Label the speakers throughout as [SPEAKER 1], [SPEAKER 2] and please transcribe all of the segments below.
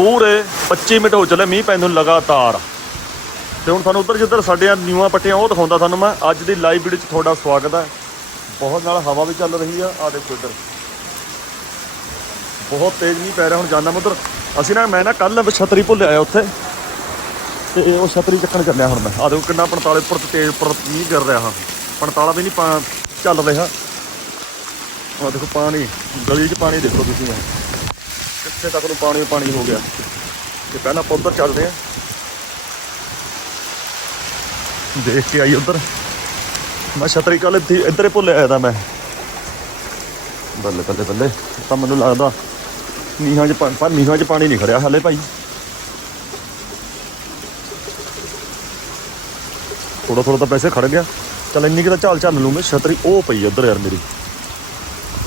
[SPEAKER 1] ਪੂਰੇ 25 ਮਿੰਟ ਹੋ ਚੱਲੇ, ਮੀਂਹ ਪੈਂਦੇ ਨੂੰ ਲਗਾਤਾਰ। ਤੇ ਹੁਣ ਤੁਹਾਨੂੰ ਉੱਧਰ ਜਿੱਧਰ ਸਾਡੀਆਂ ਨਿਊਆਂ ਪੱਟੀਆਂ, ਉਹ ਦਿਖਾਉਂਦਾ ਤੁਹਾਨੂੰ ਮੈਂ। ਅੱਜ ਦੀ ਲਾਈਵ ਵੀਡੀਓ 'ਚ ਤੁਹਾਡਾ ਸਵਾਗਤ ਹੈ। ਬਹੁਤ ਨਾਲ ਹਵਾ ਵੀ ਚੱਲ ਰਹੀ ਆ ਆ ਦੇਖੋ ਇੱਧਰ। ਬਹੁਤ ਤੇਜ਼ ਮੀਂਹ ਪੈ ਰਿਹਾ, ਹੁਣ ਜਾਣਾ ਮੈਂ ਉੱਧਰ। ਅਸੀਂ ਨਾ, ਮੈਂ ਨਾ ਕੱਲ ਛਤਰੀ ਭੁੱਲ ਆਇਆ ਉੱਥੇ। ਤੇ ਉਹ ਛਤਰੀ ਚੱਕਣ ਚੱਲਿਆ ਹੁਣ ਮੈਂ। ਆ ਦੇਖੋ ਕਿੰਨਾ 45 ਉੱਪਰ ਤੇਜ਼ ਉੱਪਰ ਮੀਂਹ ਗਿਰ ਰਿਹਾ ਹਾਂ। 45 ਵੀ ਨਹੀਂ ਪਾ- ਚੱਲ ਰਿਹਾ। ਆ ਦੇਖੋ ਪਾਣੀ, ਗਲੀ 'ਚ ਪਾਣੀ ਦੇਖੋ ਤੁਸੀਂ ਮੈਂ ਕਿੱਥੇ ਤੱਕ ਨੂੰ ਪਾਣੀ ਪਾਣੀ ਹੋ ਗਿਆ। ਤੇ ਪਹਿਲਾਂ ਆਪਾਂ ਉੱਧਰ ਚੱਲਦੇ ਆ ਦੇਖ ਕੇ ਆਈ ਉੱਧਰ। ਮੈਂ ਛਤਰੀ ਕੱਲ ਇੱਧਰ ਹੀ ਭੁੱਲ ਆਇਆ ਤਾਂ ਮੈਂ। ਬੱਲੇ ਬੱਲੇ ਬੱਲੇ ਤਾਂ ਮੈਨੂੰ ਲੱਗਦਾ ਨੀਹਾਂ 'ਚ ਪਾ- ਪਰ ਨੀਹਾਂ 'ਚ ਪਾਣੀ ਨਹੀਂ ਖੜਿਆ ਹਲੇ ਭਾਈ। ਥੋੜਾ ਥੋੜਾ ਤਾਂ ਪੈਸੇ ਖੜ ਗਿਆ। ਚਲ ਇੰਨੀ ਕਿ ਤਾਂ ਝਾਲ ਝੱਲ ਲੂੰਗੇ ਛਤਰੀ ਉਹ ਪਈ ਆ ਉੱਧਰ ਯਾਰ ਮੇਰੀ।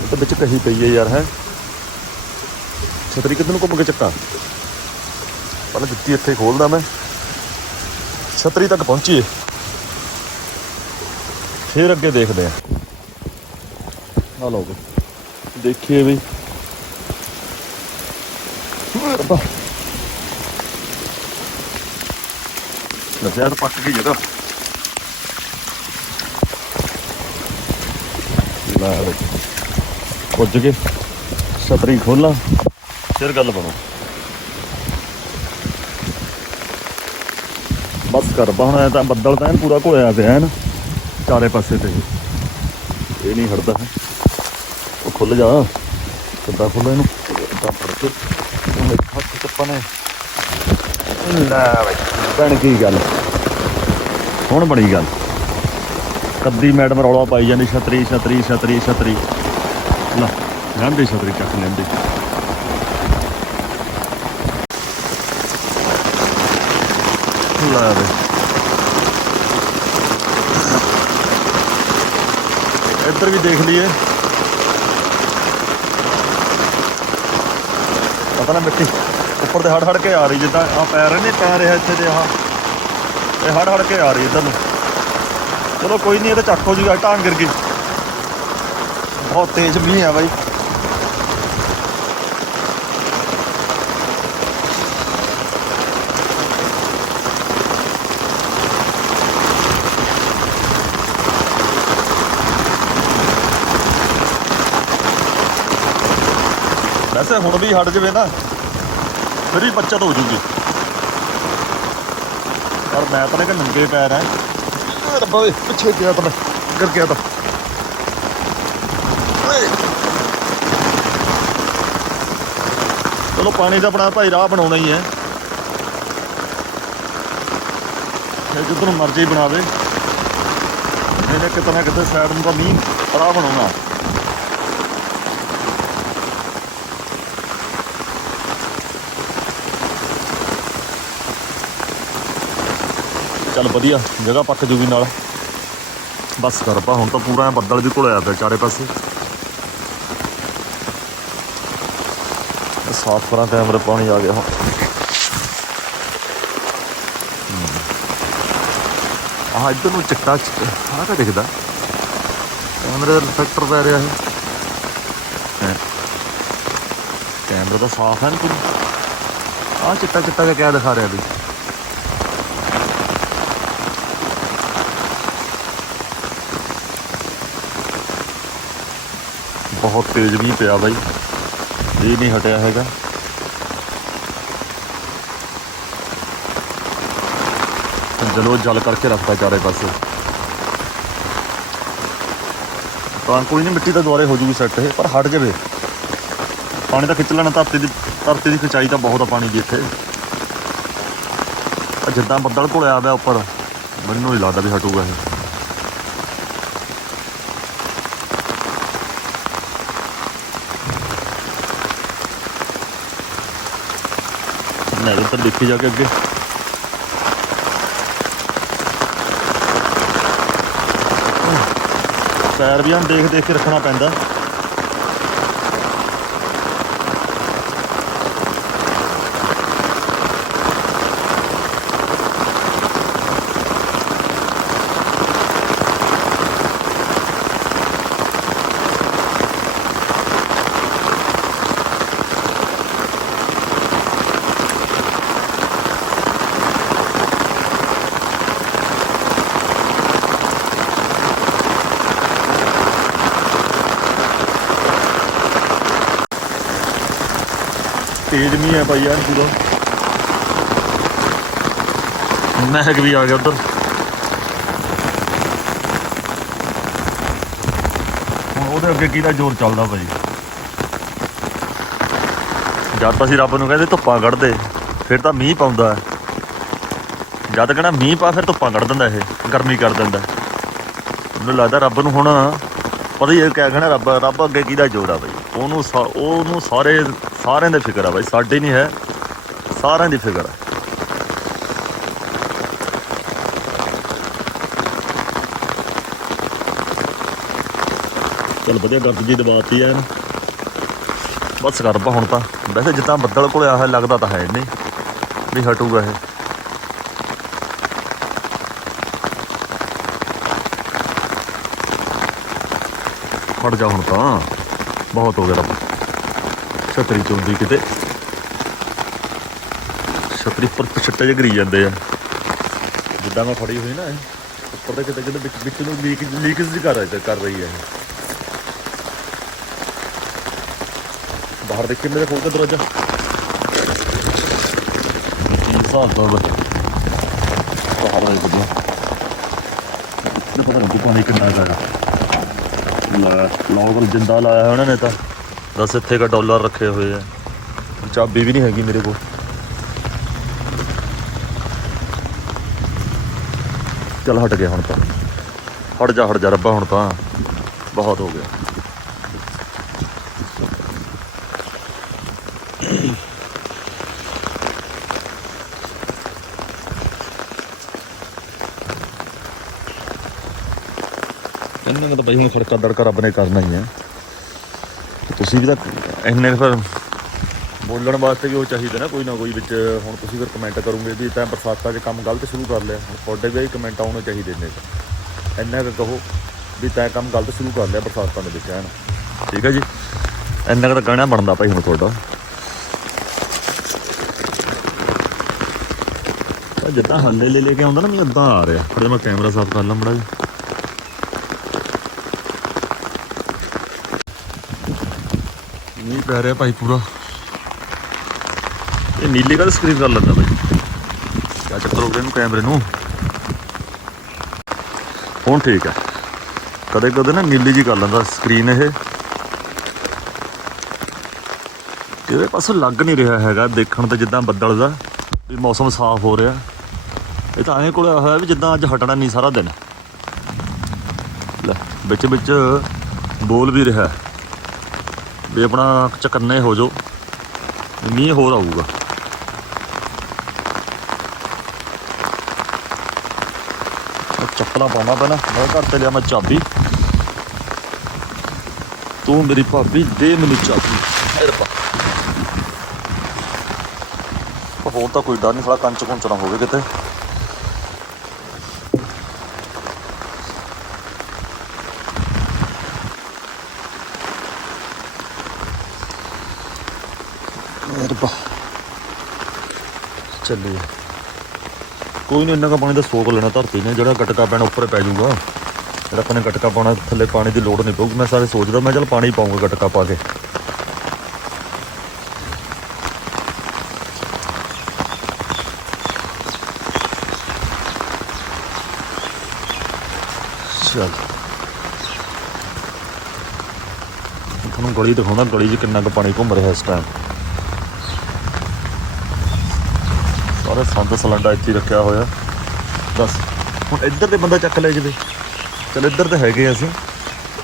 [SPEAKER 1] ਉਹ ਤਾਂ ਵਿੱਚ ਕਹੀ ਪਈ ਹੈ ਯਾਰ, ਹੈ। ਛਤਰੀ ਕਿੱਧਰ ਨੂੰ ਘੁੰਮ ਕੇ ਚੱਕਾਂ? ਪਹਿਲਾਂ ਜੁੱਤੀ ਇੱਥੇ ਖੋਲਦਾ ਮੈਂ। ਛਤਰੀ ਤੱਕ ਪਹੁੰਚੀਏ। ਫੇਰ ਅੱਗੇ ਦੇਖਦੇ ਆ ਆ ਲਓ ਵੀ ਦੇਖੀਏ ਵੀ। ਓਏ ਰੱਬਾ ਪੱਕ ਗਈ ਜਗ੍ਹਾ ਲੈ ਪੁੱਜ ਗਏ। ਛਤਰੀ ਖੋਲਾਂ। ਫਿਰ ਗੱਲ ਬਣੋ। ਬਸ ਕਰ ਹੁਣ ਤਾਂ ਬੱਦਲ ਤਾਂ ਪੂਰਾ ਘੋਇਆ ਪਿਆ ਹੈ ਨਾ, ਚਾਰੇ ਪਾਸੇ ਤੇ। ਇਹ ਨਹੀਂ ਹਟਦਾ ਉਹ ਖੁੱਲ ਜਾ। ਕਿੱਦਾਂ ਖੁੱਲੇ ਇਹਨੂੰ। ਤਾਂ ਫੜ ਕੇ ਉਹਨੇ ਹੱਥ ਚੱਪਾ ਨੇ। ਲੈ ਬਈ ਬਣ ਗਈ ਗੱਲ। ਹੁਣ ਬਣੀ ਗੱਲ। ਕੱਦੀ ਮੈਡਮ ਰੌਲਾ ਪਾਈ ਜਾਂਦੀ, ਛਤਰੀ ਛਤਰੀ ਛਤਰੀ ਛਤਰੀ। ਲੈ ਲੈਂਦੀ ਛਤਰੀ, ਚੱਕ ਲੈਂਦੀ ਲੈ ਬਈ ਇੱਧਰ ਵੀ ਦੇਖ ਲਈਏ। ਪਤਾ ਨਾ ਮਿੱਟੀ ਉੱਪਰ ਤੇ ਹੜ ਹੜ ਕੇ ਆ ਰਹੀ, ਜਿੱਦਾਂ ਆ ਪੈਰ ਨਹੀਂ ਪੈ ਰਿਹਾ ਇੱਥੇ ਤੇ ਆਹ। ਇਹ ਹੜ ਹੜ ਕੇ ਆ ਰਹੀ ਇੱਧਰ ਨੂੰ। ਚਲੋ ਕੋਈ ਨਹੀਂ, ਇਹ ਤਾਂ ਚੱਕ ਹੋ ਜੂਗਾ ਢਾਂਗ ਗਿਰ ਗਈ। ਬਹੁਤ ਤੇਜ਼ ਮੀਂਹ ਆ ਬਾਈ। ਵੈਸੇ ਹੁਣ ਵੀ ਹਟ ਜਵੇ ਨਾ ਫਿਰ ਵੀ ਬੱਚਤ ਹੋ ਜੂਗੀ। ਪਰ ਮੈਂ ਤਾਂ ਕਿ ਨੰਗੇ ਪੈਰ ਐ। ਰੱਬਾ ਓਏ ਪਿੱਛੇ ਗਿਆ ਤਾਂ ਮੈਂ ਗਿਰ ਗਿਆ ਤਾਂ। ਚਲੋ ਪਾਣੀ ਦਾ ਆਪਣਾ ਭਾਈ ਰਾਹ ਬਣਾਉਣਾ ਹੀ ਹੈ ਜਿੱਧਰ ਨੂੰ ਮਰਜ਼ੀ ਬਣਾਵੇ। ਇਹਨੇ ਕਿਤੇ ਨਾ ਕਿਤੇ ਸਾਈਡ ਨੂੰ ਤਾਂ ਮੀਂਹ ਰਾਹ ਬਣਾਉਣਾ। ਚੱਲ ਵਧੀਆ, ਜਗ੍ਹਾ ਪੱਕ ਜੂਗੀ ਨਾਲ। ਬਸ ਕਰ ਪਾ, ਹੁਣ ਤਾਂ ਪੂਰਾ ਬੱਦਲ ਵੀ ਘੁਲਿਆ ਪਿਆ ਚਾਰੇ ਪਾਸੇ। ਸਾਫ਼ ਕਰਾਂ, ਕੈਮਰੇ ਪਾਣੀ ਆ ਗਿਆ ਹੁਣ। ਆਹ ਇੱਧਰ ਨੂੰ ਚਿੱਟਾ ਆਹ ਤਾਂ ਦਿਖਦਾ। ਕੈਮਰੇ ਦਾ ਰਿਫਲੈਕਟਰ ਪੈ ਰਿਹਾ ਹੈ ਹੈਂ। ਕੈਮਰਾ ਤਾਂ ਸਾਫ਼ ਹੈ ਨਾ ਪੂਰਾ। ਆਹ ਚਿੱਟਾ ਚਿੱਟਾ ਜਿਹਾ ਕਿਆ ਦਿਖਾ ਰਿਹਾ ਵੀ। ਬਹੁਤ ਤੇਜ਼ ਵੀ ਪਿਆ ਬਾਈ। ਇਹ ਨਹੀਂ ਹਟਿਆ ਹੈਗਾ। ਜਲੋ ਜਲ ਕਰਕੇ ਰੱਖਦਾ ਚਾਰੇ ਪਾਸੇ। ਤਾਂ ਕੋਈ ਨਹੀਂ, ਮਿੱਟੀ ਤਾਂ ਦੁਆਰੇ ਹੋ ਜੂਗੀ ਸੈੱਟ ਇਹ, ਪਰ ਹਟ ਜਾਵੇ। ਪਾਣੀ ਤਾਂ ਖਿੱਚ ਲੈਣਾ, ਧਰਤੀ ਦੀ ਧਰਤੀ ਦੀ ਖਿਚਾਈ ਤਾਂ ਬਹੁਤ ਆ ਪਾਣੀ ਦੀ ਇੱਥੇ। ਜਿੱਦਾਂ ਬੱਦਲ ਘੁਲਿਆ ਪਿਆ ਉੱਪਰ, ਮੈਨੂੰ ਨਹੀਂ ਲੱਗਦਾ ਵੀ ਹਟੂਗਾ ਇਹ। ਮੈਂ ਉੱਧਰ ਦੇਖੀ ਜਾ ਕੇ ਅੱਗੇ। ਪੈਰ ਵੀ ਹਣ ਦੇਖ ਦੇਖ ਕੇ ਰੱਖਣਾ ਪੈਂਦਾ। ਤੇਜ਼ ਨਹੀਂ ਹੈ ਭਾਈ ਯਾਰ ਪੂਰਾ? ਮਹਿਕ ਵੀ ਆ ਗਿਆ ਉਧਰ। ਉਹਦੇ ਅੱਗੇ ਕਿਹਦਾ ਜ਼ੋਰ ਚੱਲਦਾ ਭਾਈ? ਜਦ ਅਸੀਂ ਰੱਬ ਨੂੰ ਕਹਿੰਦੇ ਧੁੱਪਾਂ ਕੱਢ ਫਿਰ ਤਾਂ ਮੀਂਹ ਪਾਉਂਦਾ ਜਦ ਕਹਿੰਦਾ ਮੀਂਹ ਪਾ, ਫਿਰ ਧੁੱਪਾਂ ਕੱਢ ਦਿੰਦਾ ਇਹ, ਗਰਮੀ ਕਰ ਦਿੰਦਾ ਮੈਨੂੰ ਲੱਗਦਾ ਰੱਬ ਨੂੰ ਹੁਣ ਪਤਾ ਹੀ ਹੈ ਕਿਆ ਕਹਿਣਾ, ਰੱਬ ਰੱਬ ਅੱਗੇ ਕਿਹਦਾ ਜ਼ੋਰ ਆ ਭਾਈ? ਉਹਨੂੰ ਸਾ- ਉਹਨੂੰ ਸਾਰੇ ਸਾਰਿਆਂ ਦੀ ਫਿਕਰ ਆ ਬਾਈ, ਸਾਡੇ ਨਹੀਂ ਹੈ, ਸਾਰਿਆਂ ਦੀ ਫਿਕਰ ਆ। ਚਲ ਵਧੀਆ ਗੱਪ ਜੀ ਦਬਾਤੀ ਐ ਬਸ ਕਰ ਹੁਣ ਤਾਂ। ਵੈਸੇ ਜਿੱਦਾਂ ਬੱਦਲ ਕੋਲ ਆਇਆ ਲੱਗਦਾ ਤਾਂ ਹੈ ਨਹੀਂ ਵੀ ਹਟੂਗਾ ਇਹ। ਖੜ ਜਾ ਹੁਣ ਤਾਂ। ਬਹੁਤ ਹੋ ਗਿਆ ਰੱਬ ਛਤਰੀ ਚੁੰਦੀ ਕਿਤੇ। ਛਤਰੀ ਪਰ ਛੱਟੇ ਜਿਹੇ ਗਰੀ ਜਾਂਦੇ ਆ। ਜਿੱਦਾਂ ਮੈਂ ਫੜੀ ਹੋਈ ਨਾ ਇਹ, ਉੱਪਰ ਦੇ ਕਿਤੇ ਕਿਤੇ ਵਿੱਚ ਵਿੱਚ ਨੂੰ ਲੀਕ ਲੀਕੇਜ ਜੀ ਕਰ ਰਹੀ ਕਰ ਰਹੀ ਹੈ ਬਾਹਰ ਦੇਖੇ ਮੇਰੇ ਕੋਲ ਦਾ ਦਰਵਾਜ਼ਾ। ਕੀ ਹਿਸਾਬ ਦਾ ਬਾਹਰ ਆਈ ਵਧੀਆ। ਤੇ ਪਤਾ ਨਹੀਂ ਪਾਣੀ ਕਿੰਨਾ ਹੈਗਾ। ਲਾ ਲੋਕਲ ਜਿੰਦਾ ਲਾਇਆ ਹੈ ਉਹਨਾਂ ਨੇ ਤਾਂ। ਦਸ ਇੱਥੇ ਕਾ ਡਾਲਰ ਰੱਖੇ ਹੋਏ ਆ। ਚਾਬੀ ਵੀ ਨਹੀਂ ਹੈਗੀ ਮੇਰੇ ਕੋਲ। ਚੱਲ ਹਟ ਗਿਆ ਹੁਣ ਤਾਂ। ਹਟ ਜਾ ਹਟ ਜਾ ਰੱਬਾ ਹੁਣ ਤਾਂ। ਬਹੁਤ ਹੋ ਗਿਆ। ਇਹਨਾਂ ਨੂੰ ਤਾਂ ਬਈ ਹੁਣ ਖੜਕਾ ਦੜਕਾ ਰੱਬ ਨੇ ਕਰਨਾ ਹੀ ਹੈ ਤੁਸੀਂ ਵੀ ਤਾਂ ਇੰਨੇ ਕੁ ਫਿਰ ਬੋਲਣ ਵਾਸਤੇ ਵੀ ਉਹ ਚਾਹੀਦਾ ਨਾ ਕੋਈ ਨਾ ਕੋਈ ਵਿੱਚ। ਹੁਣ ਤੁਸੀਂ ਫਿਰ ਕਮੈਂਟ ਕਰੋਗੇ ਵੀ ਤਾਂ ਬਰਸਾਤਾਂ 'ਚ ਕੰਮ ਗਲਤ ਸ਼ੁਰੂ ਕਰ ਲਿਆ। ਹੁਣ ਤੁਹਾਡੇ ਵੀ ਕਮੈਂਟ ਆਉਣੇ ਚਾਹੀਦੇ ਨੇ। ਇੰਨਾ ਕੁ ਕਹੋ ਵੀ ਤਾਂ ਕੰਮ ਗਲਤ ਸ਼ੁਰੂ ਕਰ ਲਿਆ ਬਰਸਾਤਾਂ ਦੇ ਵਿੱਚ ਐਨ ਠੀਕ ਹੈ ਜੀ। ਇੰਨਾ ਕੁ ਤਾਂ ਕਹਿਣਾ ਬਣਦਾ ਭਾਈ ਹੁਣ ਤੁਹਾਡਾ। ਜਿੱਦਾਂ ਹੱਲੇ ਲੈ ਲੈ ਕੇ ਆਉਂਦਾ ਨਾ ਮੈਂ ਅੱਧਾ ਆ ਰਿਹਾ। ਫਿਰ ਮੈਂ ਕੈਮਰਾ ਸਾਫ਼ ਕਰ ਲਾਂ ਮੜਾ ਜੀ ਪੈ ਰਿਹਾ ਭਾਈ ਪੂਰਾ। ਇਹ ਨੀਲੀ ਕਾ ਸਕਰੀਨ ਕਰ ਲੈਂਦਾ ਭਾਈ ਕਿਆ ਚੱਕਰ ਹੋ ਗਿਆ ਇਹਨੂੰ ਕੈਮਰੇ ਨੂੰ? ਹੁਣ ਠੀਕ ਹੈ ਕਦੇ ਕਦੇ ਨਾ ਨੀਲੀ ਜੀ ਕਰ ਲੈਂਦਾ ਸਕਰੀਨ ਇਹ। ਇਹਦੇ ਪਾਸੋਂ ਲੱਗ ਨਹੀਂ ਰਿਹਾ ਹੈਗਾ ਦੇਖਣ ਤੇ ਜਿੱਦਾਂ ਬੱਦਲ ਦਾ ਵੀ ਮੌਸਮ ਸਾਫ਼ ਹੋ ਰਿਹਾ। ਇਹ ਤਾਂ ਐਂ ਕੋਲ ਹੋਇਆ ਵੀ ਜਿੱਦਾਂ ਅੱਜ ਹਟਣਾ ਨਹੀਂ ਸਾਰਾ ਦਿਨ। ਲੈ, ਵਿੱਚ ਵਿੱਚ ਬੋਲ ਵੀ ਰਿਹਾ। ਵੀ ਆਪਣਾ ਚਕੰਨੇ ਹੋ ਜਾਓ ਮੀਂਹ ਹੋਰ ਆਊਗਾ। ਚੱਪਲਾਂ ਪਾਉਣਾ ਪੈਣਾ ਮੈਂ ਘਰ ਤੇ ਲਿਆ ਮੈਂ ਚਾਬੀ। ਤੂੰ ਮੇਰੀ ਭਾਬੀ, ਦੇ ਮੈਨੂੰ ਚਾਬੀ। ਇਹ ਹੋਰ ਤਾਂ ਕੋਈ ਡਰ ਨਹੀਂ, ਸਾਲਾ ਕੰਚ ਕੁੰਚ ਨਾ ਹੋਵੇ ਕਿਤੇ। ਰੱਬਾ। ਚੱਲੀਏ ਕੋਈ ਨਹੀਂ, ਇੰਨਾ ਕਾ ਪਾਣੀ ਦਾ ਸੋਕ ਲੈਣਾ, ਧਰਤੀ ਨੇ ਜਿਹੜਾ ਗਟਕਾ ਪੈਣਾ ਉੱਪਰ ਪੈ ਜਾਊਗਾ। ਜਿਹੜਾ ਆਪਾਂ ਨੇ ਗਟਕਾ ਪਾਉਣਾ, ਥੱਲੇ ਪਾਣੀ ਦੀ ਲੋੜ ਨਹੀਂ ਪਊਗੀ। ਮੈਂ ਸਾਰੇ ਸੋਚਦਾ, ਮੈਂ ਚੱਲ ਪਾਣੀ ਪਾਉਂਗਾ ਗਟਕਾ ਪਾ ਕੇ। ਚੱਲ। ਤੁਹਾਨੂੰ ਗਲੀ ਦਿਖਾਉਂਦਾ ਗਲੀ 'ਚ ਕਿੰਨਾ ਕੁ ਪਾਣੀ ਘੁੰਮ ਰਿਹਾ ਇਸ ਟਾਈਮ ਸਾਰੇ ਸੰਦ ਸਿਲੰਡਾ ਇੱਥੇ ਹੀ ਰੱਖਿਆ ਹੋਇਆ। ਬਸ, ਹੁਣ ਇੱਧਰ ਤੇ ਬੰਦਾ ਚੱਕ ਲੈ ਜਵੇ। ਚਲ ਇੱਧਰ ਤੇ ਹੈਗੇ ਅਸੀਂ।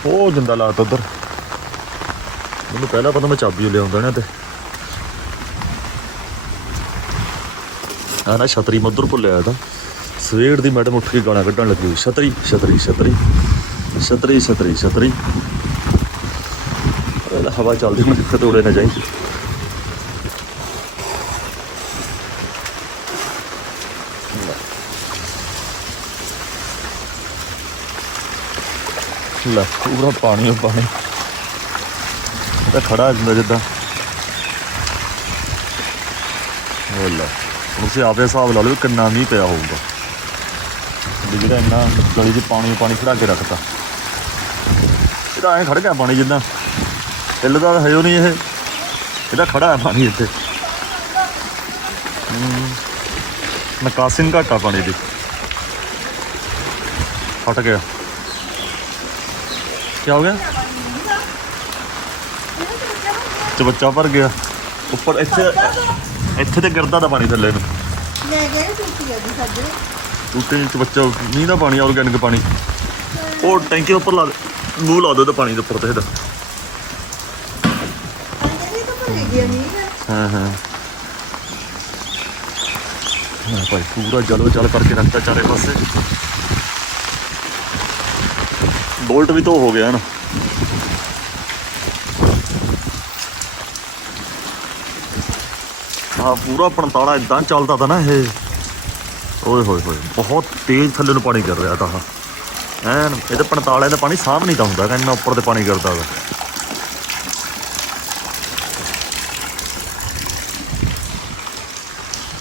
[SPEAKER 1] ਉਹ ਜਿੰਦਾ ਲਾਤਾ ਉੱਧਰ। ਮੈਨੂੰ ਪਹਿਲਾਂ ਪਤਾ ਮੈਂ ਚਾਬੀ ਲਿਆਉਂਦਾ ਨਾ ਤੇ। ਆ ਨਾ ਛਤਰੀ ਮੈਂ ਉੱਧਰ ਭੁੱਲਿਆ ਤਾਂ ਸਵੇਰ ਦੀ ਮੈਡਮ ਉੱਠ ਕੇ ਗਾਣਾ ਕੱਢਣ ਲੱਗੀ ਛਤਰੀ ਛਤਰੀ ਛਤਰੀ। ਛਤਰੀ ਛਤਰੀ ਛਤਰੀ। ਇਹਦਾ ਹਵਾ ਚੱਲਦੀ ਮੈਂ ਕਿੱਥੇ ਤੋੜੇ ਨਾ ਜਾਈ। ਲੈ, ਪੂਰਾ ਪਾਣੀ ਪਾਣੀ। ਤਾਂ ਖੜਾ ਹੁੰਦਾ ਜਿੱਦਾਂ। ਉਹ ਤੁਸੀਂ ਆਪੇ ਹਿਸਾਬ ਲਾ ਲਓ ਕਿੰਨਾ ਮੀਂਹ ਪਿਆ ਹੋਊਗਾ। ਵੀ ਜਿਹੜਾ ਇੰਨਾ ਗਲੀ 'ਚ ਪਾਣੀ ਪਾਣੀ ਖੜਾ ਕੇ ਰੱਖਤਾ। ਇਹ ਤਾਂ ਐਂ ਖੜ ਗਿਆ ਪਾਣੀ ਜਿੱਦਾਂ ਹਿੱਲਦਾ ਤਾਂ ਹੈ ਓ ਨਹੀਂ ਇਹ। ਇਹਦਾ ਖੜਾ ਹੈ ਪਾਣੀ ਇੱਥੇ। ਨਿਕਾਸੀ ਘਾਟਾ ਪਾਣੀ ਦੀ। ਫਟ ਗਿਆ। ਕੀ ਹੋ ਗਿਆ? ਚਬੱਚਾ ਭਰ ਗਿਆ। ਉੱਪਰ ਇੱਥੇ ਇੱਥੇ ਤੇ ਗਿਰਦਾ ਤਾਂ ਪਾਣੀ ਥੱਲੇ ਨੂੰ।
[SPEAKER 2] ਲੈ ਗਏ ਟੁੱਟੀ ਆ ਜੀ ਸਾਡੇ।
[SPEAKER 1] ਟੂਟੇ ਚ ਬੱਚਾ ਮੀਂਹ ਦਾ ਪਾਣੀ ਆਰਗੈਨਿਕ ਪਾਣੀ। ਉਹ ਟੈਂਕੀ ਦੇ ਉੱਪਰ ਲਾ ਦੇ। ਮੂੰਹ ਲਾ ਦੇ ਤੇ ਪਾਣੀ ਦੇ ਉੱਪਰ ਤੇ ਇਹਦਾ।
[SPEAKER 2] ਤਾਂ
[SPEAKER 1] ਹਾਂ ਹਾਂ। ਹਾਂ ਭਾਈ ਪੂਰਾ ਜਲੋ ਜਲ ਕਰਕੇ ਰੱਖਤਾ ਚਾਰੇ ਪਾਸੇ। ਬੋਲਟ ਵੀ ਧੋ ਹੋ ਗਿਆ ਨਾ। ਹਾਂ ਪੂਰਾ 45 ਇਦਾਂ ਚੱਲਦਾ ਤਾ ਨਾ ਇਹ। ਓਏ ਹੋਏ ਹੋਏ ਬਹੁਤ ਤੇਜ਼ ਥੱਲੇ ਨੂੰ ਪਾਣੀ ਗਿਰ ਰਿਹਾ ਤਾ ਐਨ ਇਹਦੇ 45 ਦਾ ਪਾਣੀ ਸਾਫ਼ ਨਹੀਂ ਤਾਂ ਹੁੰਦਾ ਹੈਗਾ, ਇੰਨਾ ਉੱਪਰ ਤੇ ਪਾਣੀ ਗਿਰਦਾ ਵਾ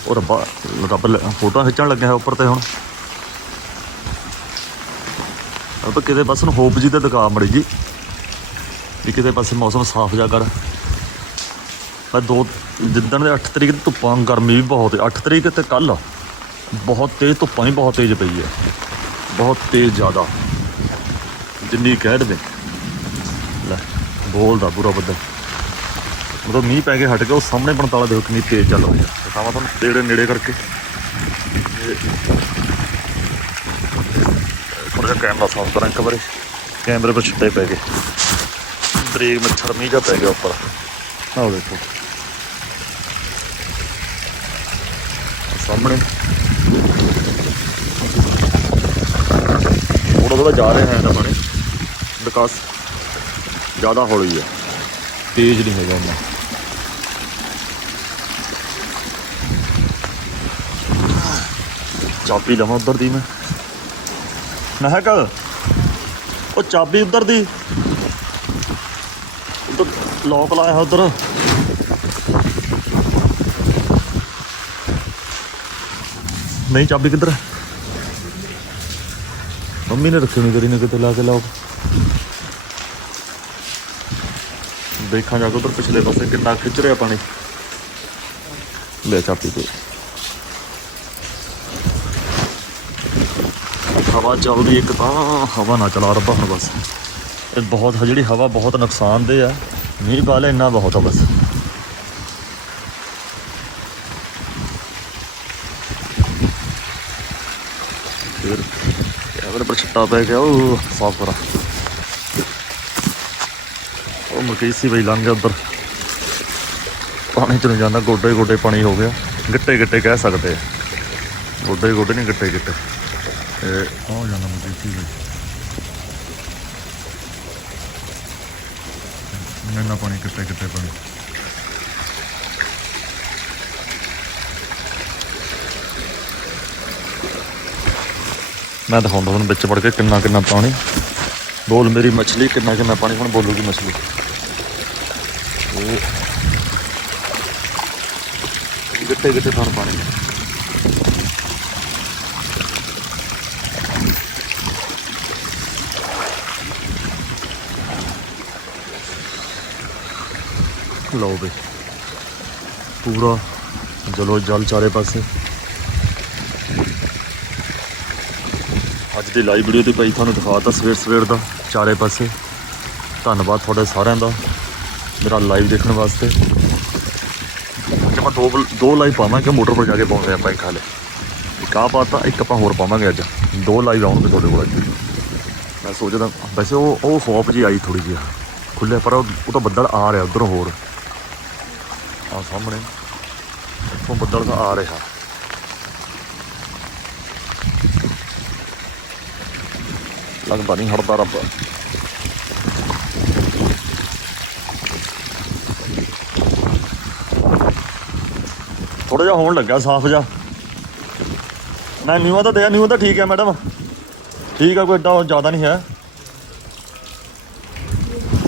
[SPEAKER 1] ਉਹ ਰੱਬਾ ਰੱਬ ਫੋਟੋ ਖਿੱਚਣ ਲੱਗਿਆ ਹੈ ਉੱਪਰ ਤੇ ਹੁਣ। ਉਹ ਕਿਤੇ ਪਾਸੇ ਨੂੰ ਹੋਪ ਜੀ ਤੇ ਦਿਖਾ ਮੜੀ ਜੀ। ਵੀ ਕਿਤੇ ਪਾਸੇ ਮੌਸਮ ਸਾਫ਼ ਜਾ ਕਰ। ਪਰ ਦੋ ਜਿੱਦਣ ਦੇ 8 ਤਰੀਕ ਦੀ ਧੁੱਪਾਂ, ਗਰਮੀ ਵੀ ਬਹੁਤ ਹੈ। 8 ਤਰੀਕ ਤੇ ਕੱਲ ਬਹੁਤ ਤੇਜ਼, ਧੁੱਪਾਂ ਵੀ ਬਹੁਤ ਤੇਜ਼ ਪਈ ਹੈ। ਬਹੁਤ ਤੇਜ਼ ਜ਼ਿਆਦਾ। ਜਿੰਨੀ ਕਹਿ ਦੇ ਲੈ ਬੋਲਦਾ ਪੂਰਾ ਬੱਦਲ। ਮਤਲਬ ਮੀਂਹ ਪੈ ਕੇ ਹਟ ਗਿਆ, ਉਹ ਸਾਹਮਣੇ 45 ਦੇਖੋ ਕਿੰਨੀ ਤੇਜ਼ ਚੱਲ ਰਹੀ ਹੈ। ਦਿਖਾਵਾਂ ਤੁਹਾਨੂੰ ਤੇੜੇ ਨੇੜੇ ਕਰਕੇ। ਥੋੜਾ ਕੈਮਰਾ ਸਾਫ਼ ਕਰਾਂ ਇੱਕ ਵਾਰੀ ਕੈਮਰੇ 'ਤੇ ਛਿੱਟੇ ਪੈ ਗਏ। ਬ੍ਰੇਕ ਮੱਛਰ ਮੀਂਹ ਜਿਹਾ ਪੈ ਗਿਆ ਉੱਪਰ। ਆਹ ਦੇਖੋ। ਸਾਹਮਣੇ। ਥੋੜਾ ਥੋੜਾ ਜਾ ਰਿਹਾ ਹੈ ਨਾ। ਪਾਣੀ ਵਿਕਾਸ ਜ਼ਿਆਦਾ ਹੌਲੀ ਹੈ। ਤੇਜ਼ ਨਹੀਂ ਹੈਗਾ ਇੰਨਾ। ਚਾਬੀ ਲਵਾਂ ਉਧਰ ਦੀ ਮੈਂ। ਮਹਿਕ ਉਹ ਚਾਬੀ ਉਧਰ ਦੀ। ਉਧਰ ਲੋਕ ਲਾਇਆ ਹੈ ਉਧਰ। ਨਹੀਂ, ਚਾਬੀ ਕਿੱਧਰ ਹੈ? ਮੰਮੀ ਨੇ ਰੱਖੀ ਨਹੀਂ ਕਰੀ ਨੇ ਕਿਤੇ ਲਾ ਕੇ ਲਾਓ। ਦੇਖਾਂ ਜਾ ਕੇ ਉਧਰ ਪਿਛਲੇ ਪਾਸੇ ਕਿੰਨਾ ਖਿੱਚ ਰਿਹਾ ਪਾਣੀ। ਲੈ, ਚਾਬੀ ਤੇ ਹਵਾ ਚੱਲਦੀ ਇੱਕ ਤਾਂ। ਹਵਾ ਨਾ ਚਲਾ ਰੱਬਾ ਹੁਣ ਬਸ। ਇਹ ਬਹੁਤ ਜਿਹੜੀ ਹਵਾ ਬਹੁਤ ਨੁਕਸਾਨਦੇ ਆ। ਮੀਂਹ ਵਾਲੇ ਇੰਨਾ ਬਹੁਤ ਆ ਬਸ। ਫਿਰ ਕੈਮਰੇ ਪਰ ਛੱਟਾ ਪੈ ਗਿਆ, ਉਹ ਸਾਫ਼ ਕਰਾ। ਉਹ ਮਰਕੀਸੀ ਬਈ, ਲੰਘ ਗਿਆ ਉੱਧਰ। ਪਾਣੀ ਚ ਨਹੀਂ ਜਾਂਦਾ ਗੋਡੇ ਗੋਡੇ ਪਾਣੀ ਹੋ ਗਿਆ। ਗਿੱਟੇ ਗਿੱਟੇ ਕਹਿ ਸਕਦੇ ਆ। ਗੋਡੇ ਗੋਡੇ ਨਹੀਂ ਗਿੱਟੇ ਗਿੱਟੇ ਇਹ ਹੋ ਜਾਂਦਾ ਨੰਨਾ ਪਾਣੀ ਗਿੱਟੇ ਗਿੱਟੇ ਪਾਣੀ ਮੈਂ ਦਿਖਾਉਂਦਾ ਤੁਹਾਨੂੰ ਵਿੱਚ ਵੜ ਕੇ ਕਿੰਨਾ ਕਿੰਨਾ ਪਾਣੀ। ਬੋਲ ਮੇਰੀ ਮੱਛਲੀ, ਕਿੰਨਾ ਕਿੰਨਾ ਪਾਣੀ ਹੁਣ ਬੋਲੂਗੀ ਮੱਛਲੀ। ਉਹ ਗਿੱਟੇ ਗਿੱਟੇ ਥਾਂ ਪਾਣੀ? ਲਓ ਬਈ ਪੂਰਾ ਜਲੋ ਜਲ ਚਾਰੇ ਪਾਸੇ। ਅੱਜ ਦੀ ਲਾਈਵ ਵੀਡੀਓ ਤੇ ਭਾਈ ਤੁਹਾਨੂੰ ਦਿਖਾਤਾ ਸਵੇਰ ਸਵੇਰ ਦਾ ਚਾਰੇ ਪਾਸੇ। ਧੰਨਵਾਦ ਤੁਹਾਡੇ ਸਾਰਿਆਂ ਦਾ ਮੇਰਾ ਲਾਈਵ ਦੇਖਣ ਵਾਸਤੇ। ਕਿ ਮੈਂ ਦੋ ਦੋ ਲਾਈਵ ਪਾਵਾਂਗੇ ਮੋਟਰ ਪਰ ਜਾ ਕੇ ਪਾਉਂਦੇ ਆਪਾਂ ਇੱਕ ਹਾਲੇ। ਇੱਕ ਆਹ ਪਾਤਾ, ਇੱਕ ਆਪਾਂ ਹੋਰ ਪਾਵਾਂਗੇ ਅੱਜ। ਦੋ ਲਾਈਵ ਆਉਣਗੇ ਤੁਹਾਡੇ ਕੋਲ ਅੱਜ। ਮੈਂ ਸੋਚਦਾ, ਵੈਸੇ ਉਹ ਉਹ ਹੋਪ ਜੀ ਆਈ ਥੋੜੀ ਜਿਹੀ ਖੁੱਲੇ ਪਰ ਉਹ ਤਾਂ ਬੱਦਲ ਆ ਰਿਹਾ ਉਧਰੋਂ ਹੋਰ। ਆ ਸਾਹਮਣੇ। ਇੱਥੋਂ ਬੱਦਲ ਤਾਂ ਆ ਰਿਹਾ। ਲੱਗਦਾ ਨਹੀਂ ਹਟਦਾ ਰੱਬ। ਥੋੜਾ ਜਿਹਾ ਹੋਣ ਲੱਗਾ ਸਾਫ਼ ਜਾ ਮੈਂ ਨਿਊਆ ਤਾਂ ਦਿਆ ਨਿਊਆ ਤਾਂ ਠੀਕ ਹੈ ਮੈਡਮ। ਠੀਕ ਆ ਕੋਈ ਏਡਾ ਜ਼ਿਆਦਾ ਨਹੀਂ ਹੈ।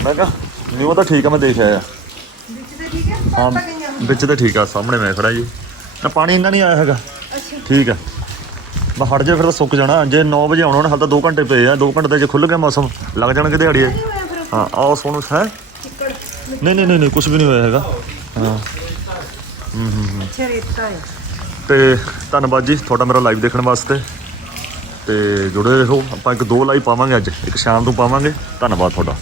[SPEAKER 1] ਮੈਂ ਕਿਹਾ ਨਿਊਆ ਤਾਂ ਠੀਕ ਆ ਮੈਂ ਦੇਖ ਆਇਆ।
[SPEAKER 2] ਵਿੱਚ ਤੇ ਠੀਕ ਹੈ
[SPEAKER 1] ਹਾਂ। ਵਿੱਚ ਤੇ ਠੀਕ ਆ ਸਾਹਮਣੇ ਮੈਂ ਖੜਾ ਜੀ। ਨਾ ਪਾਣੀ ਇੰਨਾ ਨਹੀਂ ਆਇਆ ਹੈਗਾ। ਠੀਕ ਆ। ਮੈਂ ਹਟ ਜਾ ਫਿਰ ਤਾਂ ਸੁੱਕ ਜਾਣਾ। ਜੇ 9 ਵਜੇ ਆਉਣਾ ਹੁਣ ਹਾਲ ਤਾਂ 2 ਘੰਟੇ ਪਏ ਆ। 2 ਘੰਟੇ ਤੇ ਜੇ ਖੁੱਲ ਗਿਆ ਮੌਸਮ ਲੱਗ ਜਾਣਗੇ ਦਿਹਾੜੀਏ। ਹਾਂ ਆਓ ਸੋਨੂੰ ਹੈ? ਨਹੀਂ ਨਹੀਂ ਨਹੀਂ ਕੁਝ ਵੀ ਨਹੀਂ ਹੋਇਆ ਹੈਗਾ। ਹਾਂ।
[SPEAKER 2] ਰੇਤਾ ਹੈ।
[SPEAKER 1] ਤੇ ਧੰਨਵਾਦ ਜੀ ਤੁਹਾਡਾ ਮੇਰਾ ਲਾਈਵ ਦੇਖਣ ਵਾਸਤੇ। ਤੇ ਜੁੜੇ ਰਹੋ। ਆਪਾਂ ਇੱਕ ਦੋ ਲਾਈਵ ਪਾਵਾਂਗੇ ਅੱਜ। ਇੱਕ ਸ਼ਾਮ ਨੂੰ ਪਾਵਾਂਗੇ। ਧੰਨਵਾਦ ਤੁਹਾਡਾ।